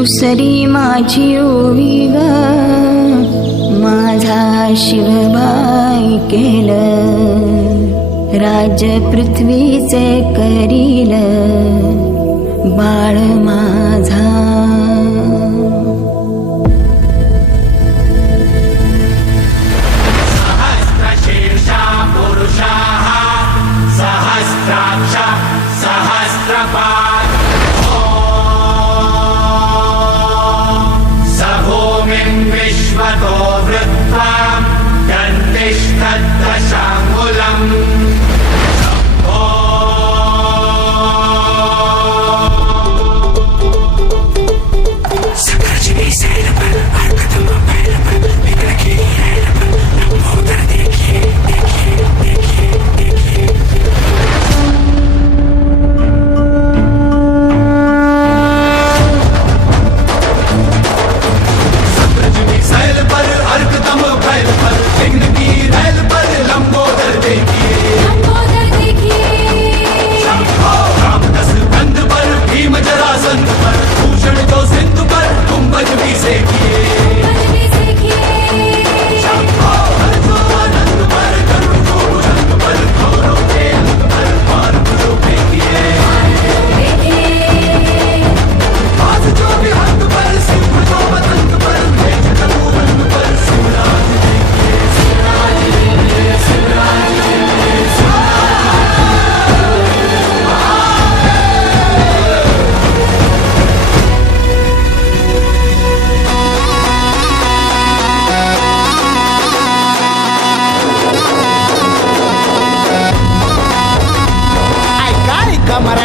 दुसरी माझी ओवी ग. माझा शिवबाई केलं. राज पृथ्वीचे करील. बाळ माझा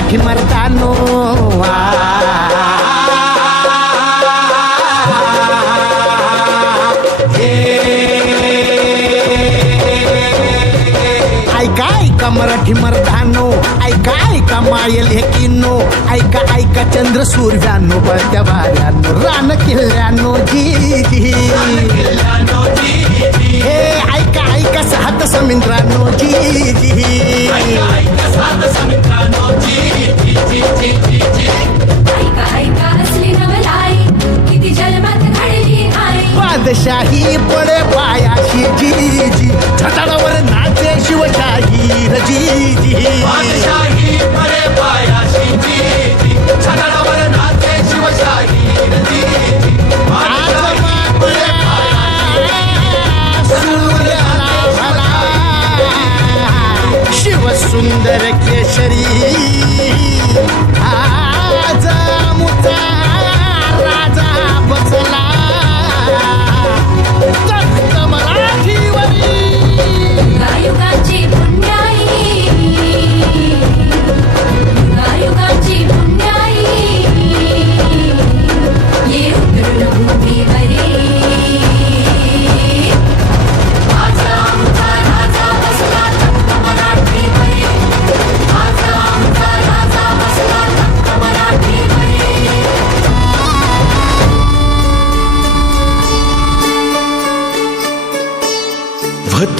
पाठी मरतानो ऐका मराठी मर्दानो ऐका ऐका मायल हे हेकिनो ऐका ऐका चंद्र सूर्यानो बळत्या वाऱ्यानो रान किल्ल्यानो जी हे ऐका ऐका सात समिंद्रानो जी सात समित्रांनो जी जी जी जी जी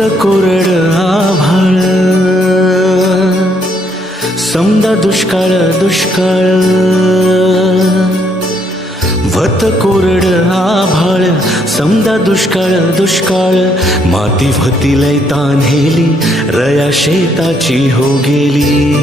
कोरड आभाळ. समदा दुष्काळ दुष्काळ. भत कोरड आभाळ. समदा दुष्काळ दुष्काळ. माती भती लय तान्हेली रया शेताची हो गेली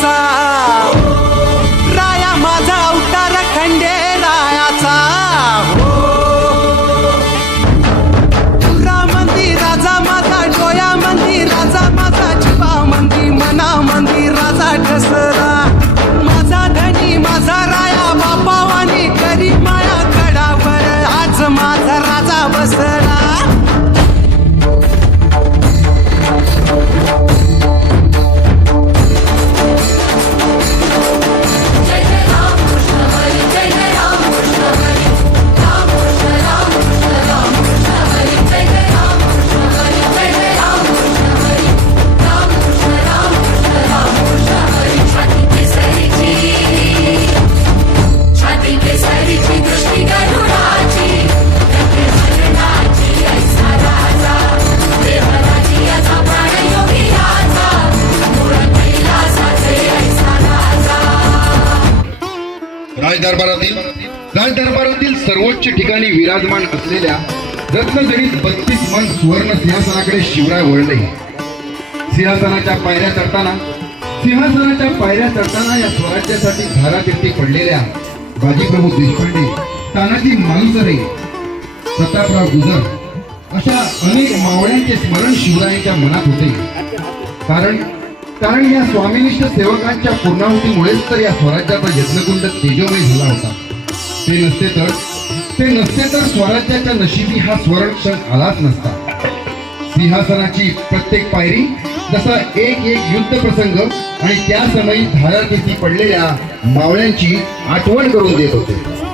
さ राजदरबारातील राजदरबारातील सर्वोच्च ठिकाणी विराजमान असलेल्या रत्नजडीत बत्तीस मन सुवर्ण सिंहासनाकडे शिवराय वळले. सिंहासनाच्या पायऱ्या चढताना सिंहासनाच्या पायऱ्या चढताना या स्वराज्यासाठी धारातीर्थी पडलेल्या बाजीप्रभू देशपांडे तानाजी मालुसरे प्रतापराव गुजर अशा अनेक मावळ्यांचे स्मरण शिवरायांच्या मनात होते. कारण कारण या स्वामीनिष्ठ सेवकांच्या पूर्णाहुतीमुळेच तर या स्वराज्याचा यज्ञकुंड तेजोमय झाला होता. ते नसते तर ते नसते तर स्वराज्याच्या नशिबी हा स्वर्ण क्षण आलाच नसता. सिंहासनाची प्रत्येक पायरी जसा एक एक युद्ध प्रसंग आणि त्या समयी धारातीर्थी पडलेल्या मावळ्यांची आठवण करून देत होते.